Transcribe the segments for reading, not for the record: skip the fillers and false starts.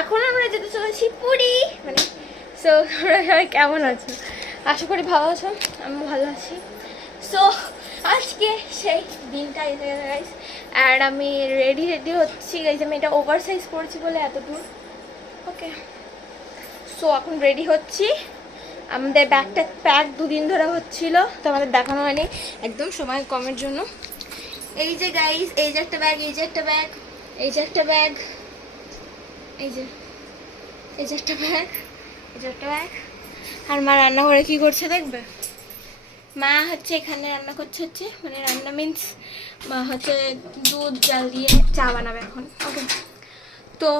এখন আমরা যেতে চলেছি পুরী, মানে সো তোমরা সবাই কেমন আছো? আশা করি ভালো আছো, আমি ভালো আছি। সো আজকে সেই দিনটা এসে গেছে গাইস, অ্যান্ড আমি রেডি হচ্ছি গাইস। আমি এটা ওভার সাইজ পরেছি বলে এত দূর। ওকে, সো এখন রেডি হচ্ছি। আমাদের ব্যাগটা প্যাক 2 দিন ধরে হচ্ছিল, তো আমাদের দেখানো হয়নি, একদম সময় কমের জন্য। এই যে গাইস, এই যে একটা ব্যাগ, এই যে একটা ব্যাগ, এই যে একটা ব্যাগ, এই যে একটা ব্যাগ, এই যে একটা ব্যাগ। আর মা রান্না করে কি করছে দেখবে। মা হচ্ছে এখানে রান্না করছে, মানে রান্না মিন্স মা হচ্ছে দুধ জাল দিয়ে চা বানাবে এখন। ওকে, তো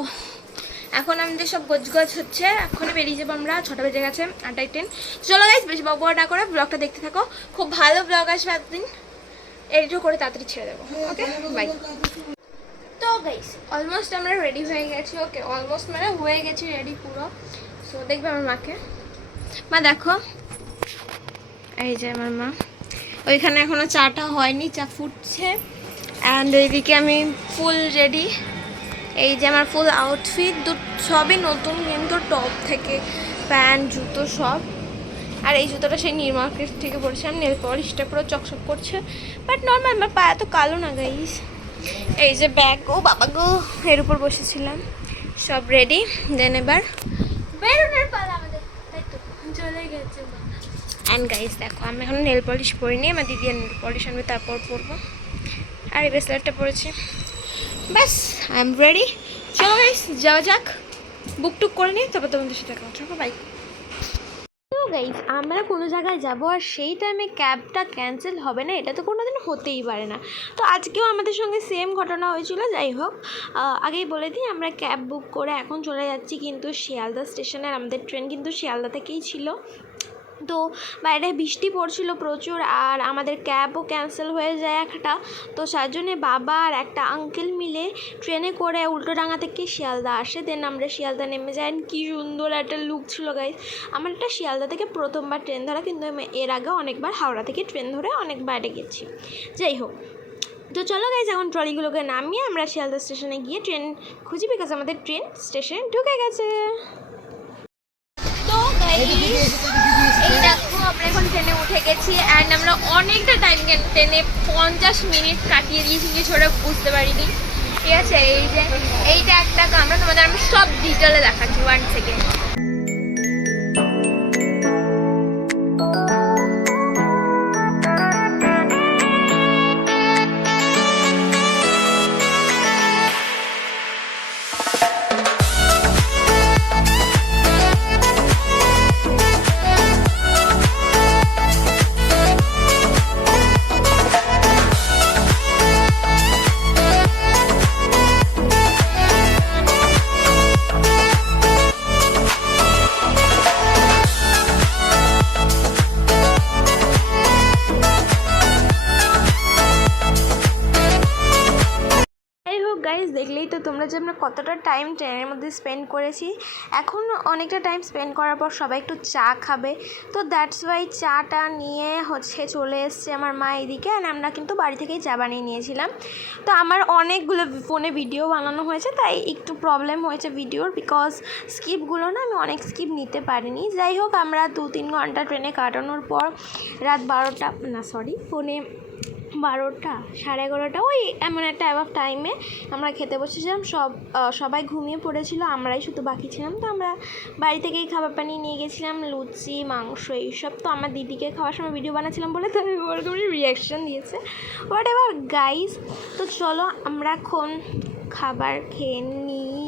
এখন আমাদের সব গোছগাছ হচ্ছে, এখনই বেরিয়ে যাবো আমরা। 6টা বেজে গেছে, 8:10। চলো গাইস, বেশি বকবক না করে ব্লগটা দেখতে থাকো। খুব ভালো ব্লগ আসবে একদিন, এডিটও করে তাড়াতাড়ি ছেড়ে দেবো। ওকে, বাই। তো গাইস অলমোস্ট আমরা রেডি হয়ে গেছি। ওকে, অলমোস্ট মানে হয়ে গেছি রেডি পুরো। সো দেখবে আমার মাকে, মা দেখো, এই যে আমার মা। ওইখানে এখনো চাটা হয়নি, চা ফুটছে। অ্যান্ড ওইদিকে আমি ফুল রেডি। এই যে আমার ফুল আউটফিট, সবই নতুন, কিন্তু টপ থেকে প্যান্ট, জুতো সব। আর এই জুতোটা সেই নিউ মার্কেট থেকে পড়েছিলাম। নেল পলিশটা পুরো চকচক করছে, বাট নর্মাল, আমার পা এত কালো না গাইস। এই যে ব্যাগ, ও বাবা গো, এর উপর বসেছিলাম। সব রেডি, দেন এবার বেরোনোর পালা আমাদের, তাই তো চলে গেছে। অ্যান্ড গাইস দেখো, আমি এখন নেল পলিশ পরিনি, আমার দিদি নেল পলিশ আনবে, তারপর পরবো। আর এই ব্রেসলেটটা পরেছি, ব্যাস আই এম রেডি। চলো গাইস যাওয়া যাক, বুক টুক করে নিই, তারপর তোমাদের সাথে কথা বলবো। বাই। তো গাইস আমরা কোনো জায়গায় যাবো, আর সেই টাইমে ক্যাবটা ক্যান্সেল হবে না, এটা তো কোনো দিন হতেই পারে না। তো আজকেও আমাদের সঙ্গে সেম ঘটনা হয়েছিল। যাই হোক, আগেই বলে দিই, আমরা ক্যাব বুক করে এখন চলে যাচ্ছি কিন্তু শিয়ালদা স্টেশনে। আমাদের ট্রেন কিন্তু শিয়ালদা থেকেই ছিল। তো বাইরে বৃষ্টি পড়ছিল প্রচুর, আর আমাদের ক্যাবও ক্যান্সেল হয়ে যায় একটা। তো তার জন্যে বাবা আর একটা আঙ্কেল মিলে ট্রেনে করে উল্টোডাঙা থেকে শিয়ালদা আসে। দেন আমরা শিয়ালদা নেমে যাই। কী সুন্দর একটা লুক ছিল গাইস। আমার একটা শিয়ালদা থেকে প্রথমবার ট্রেন ধরা, কিন্তু আমি এর আগে অনেকবার হাওড়া থেকে ট্রেন ধরে অনেক বাইরে গেছি। যাই হোক, তো চলো গাইস, এখন ট্রলিগুলোকে নামিয়ে আমরা শিয়ালদা স্টেশনে গিয়ে ট্রেন খুঁজি, বিকজ আমাদের ট্রেন স্টেশনে ঢুকে গেছে। তো গাইস এই দেখো, আমরা এখন ট্রেনে উঠে গেছি। অ্যান্ড আমরা অনেকটা টাইম ট্রেনে 50 মিনিট কাটিয়ে দিয়েছি, কিছু ওরা বুঝতে পারিনি। ঠিক আছে, এই যে এইটা একটা কামরা, তোমাদের আমি সব ডিটেলে দেখাচ্ছি 1 সেকেন্ড। গাইজ দেখলেই তো তোমরা যে আমরা কতটা টাইম ট্রেনের মধ্যে স্পেন্ড করেছি। এখন অনেকটা টাইম স্পেন্ড করার পর সবাই একটু চা খাবে, তো দ্যাটস ওয়াই চাটা নিয়ে চলে এসছে আমার মা এদিকে। আর আমরা কিন্তু বাড়ি থেকেই চা বানিয়ে নিয়েছিলাম। তো আমার অনেকগুলো ফোনে ভিডিও বানানো হয়েছে, তাই একটু প্রবলেম হয়েছে ভিডিওর, বিকজ স্কিপগুলো না আমি অনেক স্কিপ নিতে পারিনি। যাই হোক, আমরা 2-3 ঘন্টা ট্রেনে কাটানোর পর রাত 12টা, না সরি, পৌনে 12টা 11:30 ওই এমন একটা অ্যাবাভ টাইমে আমরা খেতে বসেছিলাম। সবাই ঘুমিয়ে পড়েছিল, আমরাই শুধু বাকি ছিলাম। তো আমরা বাড়ি থেকেই খাবার পানি নিয়ে গেছিলাম, লুচি, মাংস, এইসব। তো আমার দিদিকে খাওয়ার সময় ভিডিও বানাচ্ছিলাম বলে তো ওরকম রিয়াকশান দিয়েছে, হোয়াট এভার গাইজ। তো চলো আমরা এখন খাবার খেয়ে নিই।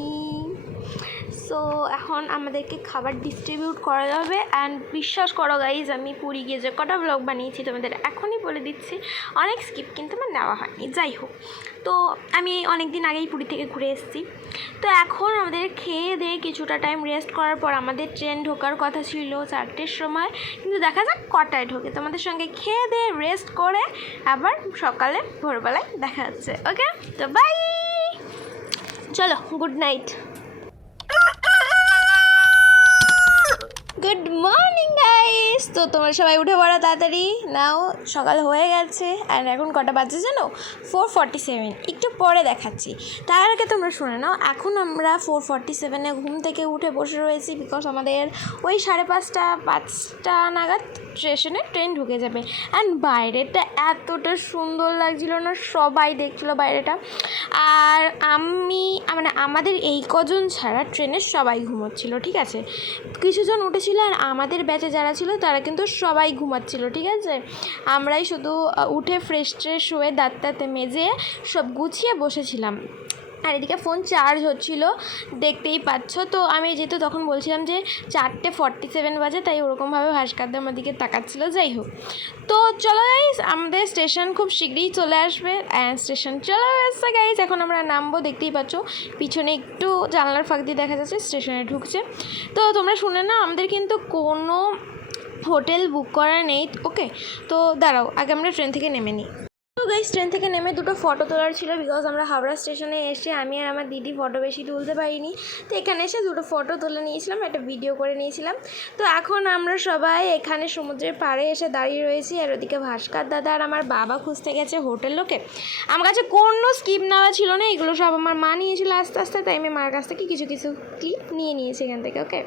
সো এখন আমাদেরকে খাবার ডিস্ট্রিবিউট করা যাবে। অ্যান্ড বিশ্বাস করো গাইজ, আমি পুরী গিয়ে যে কটা ব্লগ বানিয়েছি তোমাদের এখনই বলে দিচ্ছি, অনেক স্কিপ কিন্তু আমার নেওয়া হয়নি। যাই হোক, তো আমি অনেক দিন আগেই পুরী থেকে ঘুরে এসেছি। তো এখন আমাদের খেয়ে দিয়ে কিছুটা টাইম রেস্ট করার পর আমাদের ট্রেন ঢোকার কথা ছিল 4টের সময়, কিন্তু দেখা যাক কটায় ঢোকে। তোমাদের সঙ্গে খেয়ে দিয়ে রেস্ট করে আবার সকালে ভোরবেলায় দেখা যাচ্ছে। ওকে, তো বাই, চলো good night. Good morning guys. তো তোমরা সবাই উঠে পড়ো তাড়াতাড়ি, নাও সকাল হয়ে গেছে। আর এখন কটা বাজে জানো? 4:47। একটু পরে দেখাচ্ছি, তার আগে তোমরা শুনে নাও। এখন আমরা 4:47-এ ঘুম থেকে উঠে বসে রয়েছি, বিকজ আমাদের ওই 5:30 নাগাদ স্টেশনে ট্রেন ঢুকে যাবে। অ্যান্ড বাইরেটা এতটা সুন্দর লাগছিল না, সবাই দেখছিলো বাইরেটা। আর মানে আমাদের এই কজন ছাড়া ট্রেনের সবাই ঘুমোচ্ছিল, ঠিক আছে। কিছুজন উঠেছিল আর আমাদের ব্যাচে যারা ছিল তারা কিন্তু সবাই ঘুমাচ্ছিল, ঠিক আছে। আমরাই শুধু উঠে ফ্রেশ হয়ে দাঁত মেজে সব গুছিয়ে বসেছিলাম। আর এদিকে ফোন চার্জ হচ্ছিলো, দেখতেই পাচ্ছ। তো আমি যেহেতু তখন বলছিলাম যে 4:47 বাজে, তাই ওরকমভাবে ভাস্করদা আমার দিকে তাকাচ্ছিলো। যাই হোক, তো চলো গাইস, আমাদের স্টেশন খুব শীঘ্রই চলে আসবে। স্টেশন চলে আসছে গাইস, এখন আমরা নামবো। দেখতেই পাচ্ছ পিছনে একটু জানলার ফাঁক দিয়ে দেখা যাচ্ছে স্টেশনে ঢুকছে। তো তোমরা শুনে না, আমাদের কিন্তু কোনো হোটেল বুক করা নেই, ওকে। তো দাঁড়াও, আগে আমরা ট্রেন থেকে নেমে নিই। তো গাইস, ট্রেন থেকে নেমে দুটো ফটো তোলার ছিল, বিকজ আমরা হাওড়া স্টেশনে এসে আমি আর আমার দিদি ফটো বেশি তুলতে পারিনি। তো এখানে এসে দুটো ফটো তুলে নিয়েছিলাম, একটা ভিডিও করে নিয়েছিলাম। তো এখন আমরা সবাই এখানে সমুদ্রের পাড়ে এসে দাঁড়িয়ে রয়েছি। আর ওদিকে ভাস্কর দাদা আর আমার বাবা খুঁজতে গেছে হোটেল লোকে। আমার কাছে কোনো স্কিপ নেওয়া ছিল না, এগুলো সব আমার মা নিয়েছিল আস্তে আস্তে, তাই আমি মার কাছ থেকে কিছু ক্লিপ নিয়ে নিয়েছি এখান থেকে, ওকে।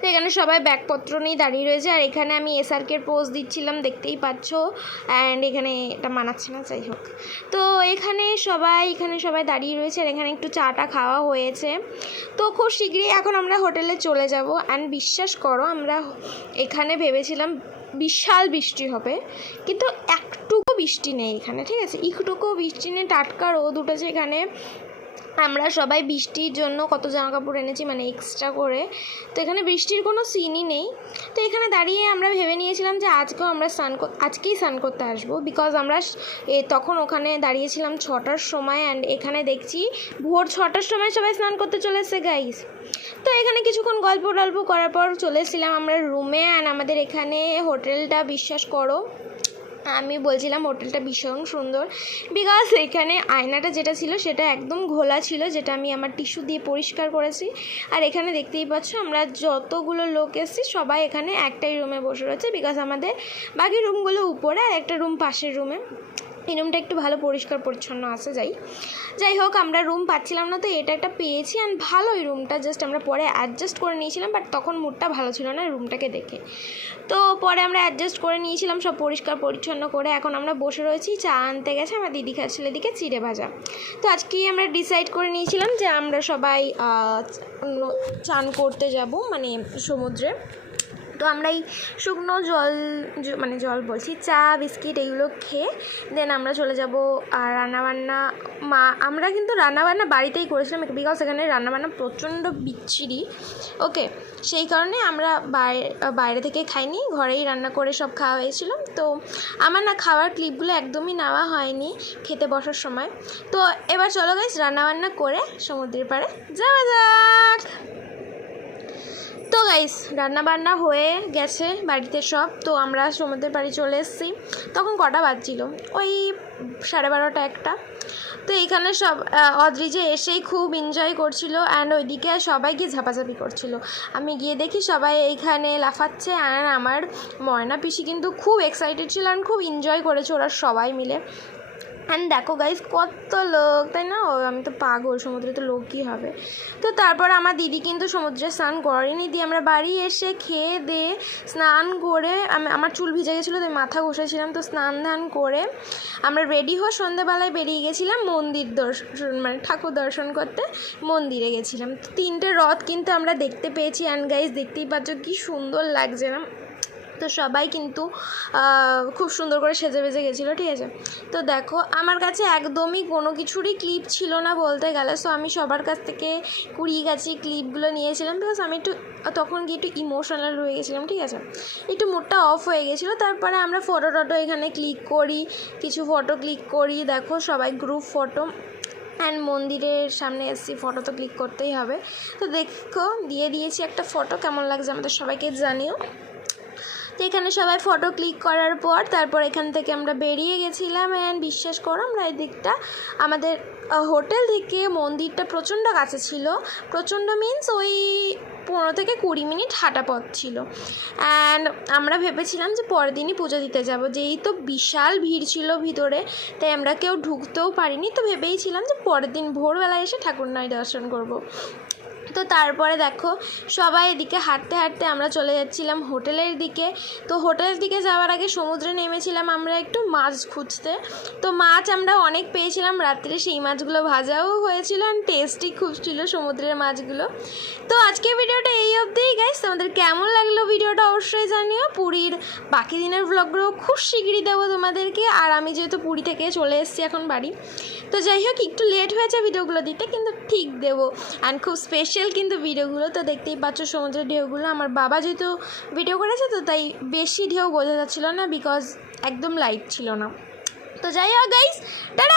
তো এখানে সবাই ব্যাগপত্র নিয়ে দাঁড়িয়ে রয়েছে। আর এখানে আমি এসআরকের পোজ দিচ্ছিলাম, দেখতেই পাচ্ছ। অ্যান্ড এখানে এটা মানাচ্ছে না, যাই হোক। তো এখানে সবাই দাঁড়িয়ে রয়েছে। আর এখানে একটু চাটা খাওয়া হয়েছে। তো খুব শীঘ্রই এখন আমরা হোটেলে চলে যাব। অ্যান্ড বিশ্বাস করো, আমরা এখানে ভেবেছিলাম বিশাল বৃষ্টি হবে, কিন্তু একটুকু বৃষ্টি নেই এখানে, ঠিক আছে। একটুকু বৃষ্টি নেই, টাটকা রোদ উঠেছে এখানে। আমরা সবাই বৃষ্টির জন্য কত জামা কাপড় এনেছি, মানে এক্সট্রা করে। তো এখানে বৃষ্টির কোনো সিনই নেই। তো এখানে দাঁড়িয়ে আমরা ভেবে নিয়েছিলাম যে আজকেই স্নান করতে আসবো, বিকজ আমরা তখন ওখানে দাঁড়িয়েছিলাম 6টার সময়। অ্যান্ড এখানে দেখছি ভোর 6টার সময় সবাই স্নান করতে চলে এসেছে গাইস। তো এখানে কিছুক্ষণ গল্প করার পর চলে এসেছিলাম আমরা রুমে। অ্যান্ড আমাদের এখানে হোটেলটা, বিশ্বাস করো, আমি বলছিলাম হোটেলটা ভীষণ সুন্দর, বিকজ এখানে আয়নাটা যেটা ছিল সেটা একদম ঘোলা ছিল, যেটা আমি আমার টিস্যু দিয়ে পরিষ্কার করেছি। আর এখানে দেখতেই পাচ্ছ আমরা যতগুলো লোক এসেছি সবাই এখানে একটাই রুমে বসে রয়েছে, বিকজ আমাদের বাকি রুমগুলো উপরে আর একটা রুম পাশের রুমে। এই রুমটা একটু ভালো পরিষ্কার পরিচ্ছন্ন আছে। যাই হোক, আমরা রুম পাচ্ছিলাম না, তো এটা একটা পেয়েছি। অ্যান্ড ভালো এই রুমটা, জাস্ট আমরা পরে অ্যাডজাস্ট করে নিয়েছিলাম, বাট তখন মুডটা ভালো ছিল না রুমটাকে দেখে। তো পরে আমরা অ্যাডজাস্ট করে নিয়েছিলাম সব পরিষ্কার পরিচ্ছন্ন করে। এখন আমরা বসে রয়েছি, চা আনতে গেছে আমার দিদি, খাচ্ছিল এদিকে চিড়ে ভাজা। তো আজকেই আমরা ডিসাইড করে নিয়েছিলাম যে আমরা সবাই চান করতে যাব, মানে সমুদ্রে। তো আমরা এই শুকনো জল বলছি, চা বিস্কিট এগুলো খেয়ে দেন আমরা চলে যাব। আর রান্নাবান্না আমরা কিন্তু রান্নাবান্না বাড়িতেই করেছিলাম, বিকজ এখানে রান্নাবান্না প্রচণ্ড বিচ্ছিরি, ওকে। সেই কারণে আমরা বাইরে থেকে খাইনি, ঘরেই রান্না করে সব খাওয়া হয়েছিল। তো আমার না খাওয়ার ক্লিপগুলো একদমই নেওয়া হয়নি খেতে বসার সময়। তো এবার চলো গাইস, রান্নাবান্না করে সমুদ্রের পাড়ে যাওয়া যাক। তো গাইস, রান্নাবান্না হয়ে গেছে বাড়িতে সব। তো আমরা সমুদ্রের পাড়ে চলে এসেছি। তখন কটা বাজছিল? ওই 12:30 1টা। তো এইখানে সব অদ্রিজে এসেই খুব এনজয় করছিল। অ্যান্ড ওইদিকে সবাই গিয়ে ঝাপাঝাপি করছিল। আমি গিয়ে দেখি সবাই এইখানে লাফাচ্ছে। অ্যান্ড আমার ময়না পিসি কিন্তু খুব এক্সাইটেড ছিল অ্যান্ড খুব এনজয় করেছে ওরা সবাই মিলে। অ্যান্ড দেখো গাইস, কত লোক, তাই না? আমি তো পাগল, সমুদ্রে তো লোক কী হবে। তো তারপর আমার দিদি কিন্তু সমুদ্রে স্নান করেনি, দিয়ে আমরা বাড়ি এসে খেয়ে দিয়ে স্নান করে, আমার চুল ভিজে গেছিলো, তাই মাথা ঘষেছিলাম। তো স্নান ধান করে আমরা রেডি হয়ে সন্ধ্যেবেলায় বেরিয়ে গেছিলাম মন্দির দর্শন, মানে ঠাকুর দর্শন করতে মন্দিরে গেছিলাম। তো 3টে রথ কিন্তু আমরা দেখতে পেয়েছি। অ্যান্ড গাইস, দেখতেই পাচ্ছ কি সুন্দর লাগছে না? তো সবাই কিন্তু খুব সুন্দর করে সেজে বেজে গেছিলো, ঠিক আছে। তো দেখো, আমার কাছে একদমই কোনো কিছুরই ক্লিপ ছিল না বলতে গেলে। সো আমি সবার কাছ থেকে কুড়িয়ে গেছি ক্লিপগুলো নিয়েছিলাম, বিকজ আমি তখন গিয়ে একটু ইমোশনাল হয়ে গেছিলাম, ঠিক আছে। একটু মুডটা অফ হয়ে গেছিলো। তারপরে আমরা ফটো এখানে ক্লিক করি, কিছু ফটো ক্লিক করি। দেখো সবাই গ্রুপ ফটো। অ্যান্ড মন্দিরের সামনে এসেছি, ফটো তো ক্লিক করতেই হবে। তো দেখো, দিয়ে দিয়েছি একটা ফটো, কেমন লাগছে আমাদের সবাইকে জানিও। তো এখানে সবাই ফটো ক্লিক করার পর তারপর এখান থেকে আমরা বেরিয়ে গেছিলাম। অ্যান্ড বিশ্বাস করো, আমরা এই দিকটা আমাদের হোটেল থেকে মন্দিরটা প্রচণ্ড কাছে ছিল। প্রচণ্ড মিন্স ওই 15 থেকে 20 মিনিট হাঁটা পথ ছিল। অ্যান্ড আমরা ভেবেছিলাম যে পরের দিনই পুজো দিতে যাব, যেই তো বিশাল ভিড় ছিল ভিতরে, তাই আমরা কেউ ঢুকতেও পারিনি। তো ভেবেইছিলাম যে পরের দিন ভোরবেলায় এসে ঠাকুরনয় দর্শন করব। তো তারপরে দেখো সবাই এদিকে হাঁটতে হাঁটতে আমরা চলে যাচ্ছিলাম হোটেলের দিকে। তো হোটেলের দিকে যাওয়ার আগে সমুদ্রে নেমেছিলাম আমরা একটু মাছ খুঁজতে। তো মাছ আমরা অনেক পেয়েছিলাম, রাত্রে সেই মাছগুলো ভাজাও হয়েছিল, অ্যান্ড টেস্টি খুব ছিল সমুদ্রের মাছগুলো। তো আজকের ভিডিওটা এই অবধিই গাইস, তোমাদের কেমন লাগলো ভিডিওটা অবশ্যই জানিও। পুরীর বাকি দিনের ব্লগগুলো খুব শিগগিরই দেবো তোমাদেরকে। আর আমি যেহেতু পুরী থেকে চলে এসেছি এখন বাড়ি, তো যাই হোক একটু লেট হয়েছে ভিডিওগুলো দিতে, কিন্তু ঠিক দেবো। অ্যান্ড খুব স্পেশাল কিন্তু ভিডিওগুলো। তো দেখতেই পাচ্ছ সমুদ্রের ঢেউগুলো। আমার বাবা যেহেতু ভিডিও করেছে, তো তাই বেশি ঢেউ বোঝা যাচ্ছিলো না, বিকজ একদম লাইট ছিল না। তো যাই হোক গাইস, টাটা।